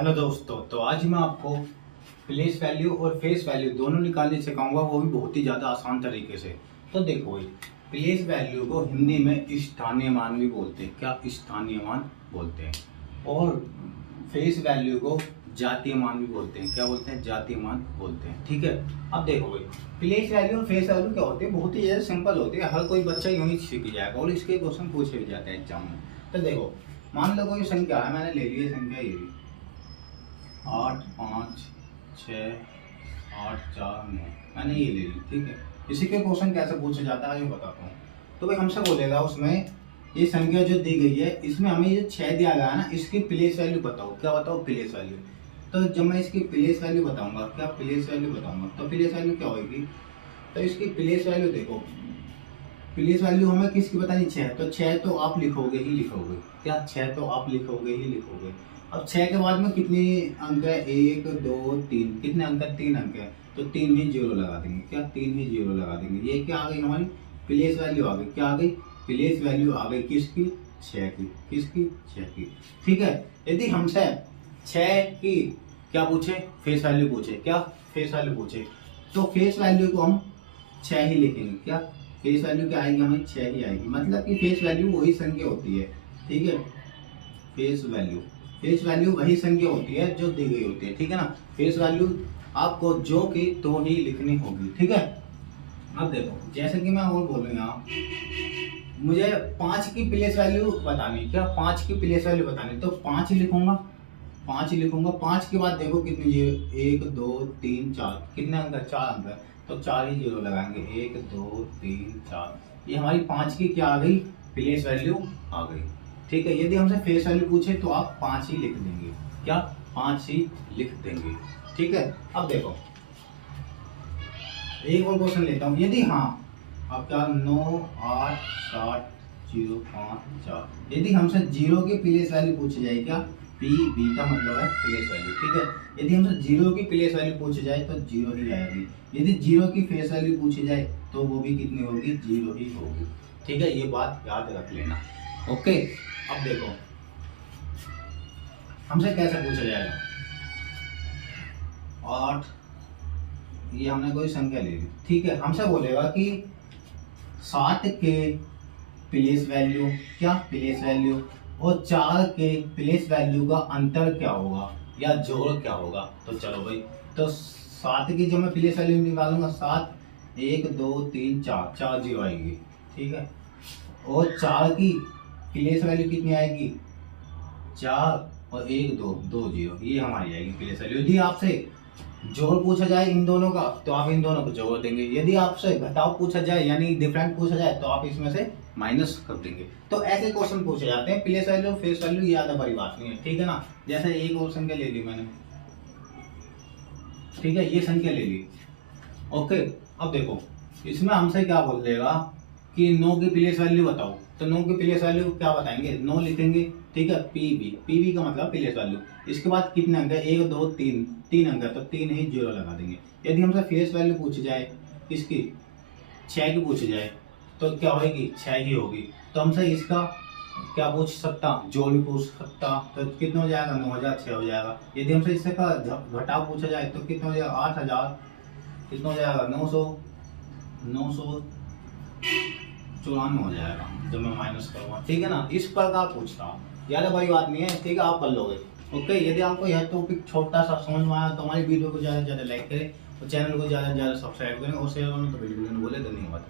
Hello दोस्तों, तो आज मैं आपको प्लेस वैल्यू और फेस वैल्यू दोनों निकालने सिखाऊंगा, वो भी बहुत ही ज़्यादा आसान तरीके से। तो देखो भाई, प्लेस वैल्यू को हिंदी में स्थानीय मान भी बोलते हैं। क्या? स्थानीय मान बोलते हैं। और फेस वैल्यू को जातीय मान भी बोलते हैं। क्या बोलते हैं? जातीय मान बोलते हैं। ठीक है। अब देखो भाई, प्लेस वैल्यू और फेस वैल्यू क्या होते हैं? बहुत ही ज़्यादा सिंपल होते हैं। हर कोई बच्चा यूँ ही सीख जाएगा और इसके क्वेश्चन पूछे भी जाते हैं एग्जाम में। तो देखो, मान लो कोई संख्या है, मैंने ले ली है संख्या ये 8 5 6 8 4 9, मैंने ये ले ली। ठीक है। इसी के क्वेश्चन कैसे पूछा जाता है ये बताता हूँ। तो भाई हमसे बोलेगा उसमें ये संख्या जो दी गई है, इसमें हमें ये 6 दिया गया है ना, इसकी प्लेस वैल्यू बताओ। क्या बताओ? Place value. तो जब मैं इसकी प्लेस वैल्यू बताऊंगा, क्या प्लेस वैल्यू बताऊंगा, तो प्लेस वैल्यू क्या होगी? तो इसकी प्लेस वैल्यू देखो, प्लेस वैल्यू हमें किसकी बतानी? 6। तो 6 तो आप लिखोगे ही लिखोगे। क्या? 6 तो आप लिखोगे ही लिखोगे। अब 6 के बाद में कितने अंक है? 1 2 3। कितने अंक है? 3 अंक है। तो 3 ही जीरो लगा देंगे। क्या? 3 ही जीरो लगा देंगे। ये क्या आ गई? हमारी प्लेस वैल्यू आ गई। क्या आ गई? प्लेस वैल्यू आ गई किसकी? 6 की। किसकी? 6 की। ठीक है। यदि हमसे 6 की क्या पूछे? फेस वैल्यू पूछे। क्या? फेस वैल्यू पूछे। तो फेस वैल्यू को हम 6 ही लिखेंगे। क्या? फेस वैल्यू क्या आएगी? हमें 6 ही आएगी। मतलब कि फेस वैल्यू वही संख्या होती है। ठीक है। फेस वैल्यू वही संख्या होती है जो दी गई होती है। ठीक है ना। फेस वैल्यू आपको जो की तो ही लिखनी होगी। ठीक है। अब देखो, जैसे कि मैं और बोल रहा हूँ, मुझे 5 की प्लेस वैल्यू बतानी। क्या? 5 की प्लेस वैल्यू बतानी। तो 5 ही लिखूंगा। 5 ही लिखूंगा। 5 के बाद देखो कितने जीरो? 1 2 3 4। कितने अंक है? 4 अंक है। तो 4 ही जीरो लगाएंगे। 1 2 3 4। ये हमारी 5 की क्या आ गई? प्लेस वैल्यू आ गई। ठीक है। यदि हमसे फेस वैल्यू पूछे तो आप 5 ही लिख देंगे। क्या? 5 ही लिख देंगे। ठीक है। अब देखो, एक और क्वेश्चन लेता हूँ। यदि हाँ, अब क्या? 9 8 7 0 5 4। यदि हमसे जीरो की प्लेस वैल्यू पूछी जाए, क्या? पी बी का मतलब है प्लेस वैल्यू। ठीक है। यदि हमसे जीरो की प्लेस वैल्यू पूछी जाए तो जीरो ही आएगी। यदि जीरो की फेस वैल्यू पूछी जाए तो वो भी कितनी होगी? जीरो ही होगी। ठीक है। ये बात याद रख लेना। ओके। अब देखो, हमसे कैसे पूछा जाएगा? 8, ये हमने कोई संख्या ले ली। ठीक है। हमसे बोलेगा कि 7 के प्लेस वैल्यू, क्या? प्लेस वैल्यू और 4 के प्लेस वैल्यू का अंतर क्या होगा या जोड़ क्या होगा? तो चलो भाई, तो 7 की जो मैं प्लेस वैल्यू निकालूंगा, 7 1 2 3 4, 4 जीरो आएगी। ठीक है। और 4 की प्लेस वैल्यू कितनी आएगी? 4 और 1 2, 2 जीरो। ये हमारी आएगी प्लेस वैल्यू। यदि आपसे जोड़ पूछा जाए इन दोनों का तो आप इन दोनों को जोड़ देंगे। यदि आपसे घटाव पूछा जाए यानी डिफरेंट पूछा जाए तो आप इसमें से माइनस कर देंगे। तो ऐसे क्वेश्चन पूछे जाते हैं। प्लेस वैल्यू फेस वैल्यू ज्यादा बड़ी बात नहीं है। ठीक है ना। जैसे एक और संख्या ले ली मैंने। ठीक है। ये संख्या ले ली। ओके। अब देखो, इसमें हमसे क्या बोल देगा कि 9 की प्लेस वैल्यू बताओ। तो 9 की प्लेस वैल्यू क्या बताएंगे? 9 लिखेंगे। ठीक है। पीबी का मतलब प्लेस वैल्यू। इसके बाद कितने अंक है? 1 2 3, 3 अंक है। तो 3 ही जीरो लगा देंगे। यदि हमसे फेस वैल्यू पूछी जाए इसकी 6 की पूछी जाए तो क्या होगी? 6 ही होगी। तो हमसे इसका क्या पूछ सकता? जोड़ भी पूछ सकता। तो कितना हो जाएगा? 9000 6 हो जाएगा। यदि हमसे इससे का घटाव पूछा जाए तो कितना हो जाएगा? 8000। कितना हो जाएगा? 994 हो जाएगा जब मैं माइनस करूँगा। ठीक है ना। इस प्रकार पूछता हूँ। ज़्यादा बड़ी बात नहीं है। ठीक है। आप कर लोगे। ओके। यदि आपको यह टॉपिक छोटा सा समझ में आया तो हमारी वीडियो को ज़्यादा से ज़्यादा लाइक करें और चैनल को ज़्यादा से ज़्यादा सब्सक्राइब करें और शेयर करना तो बिल्कुल नहीं भूलें। धन्यवाद।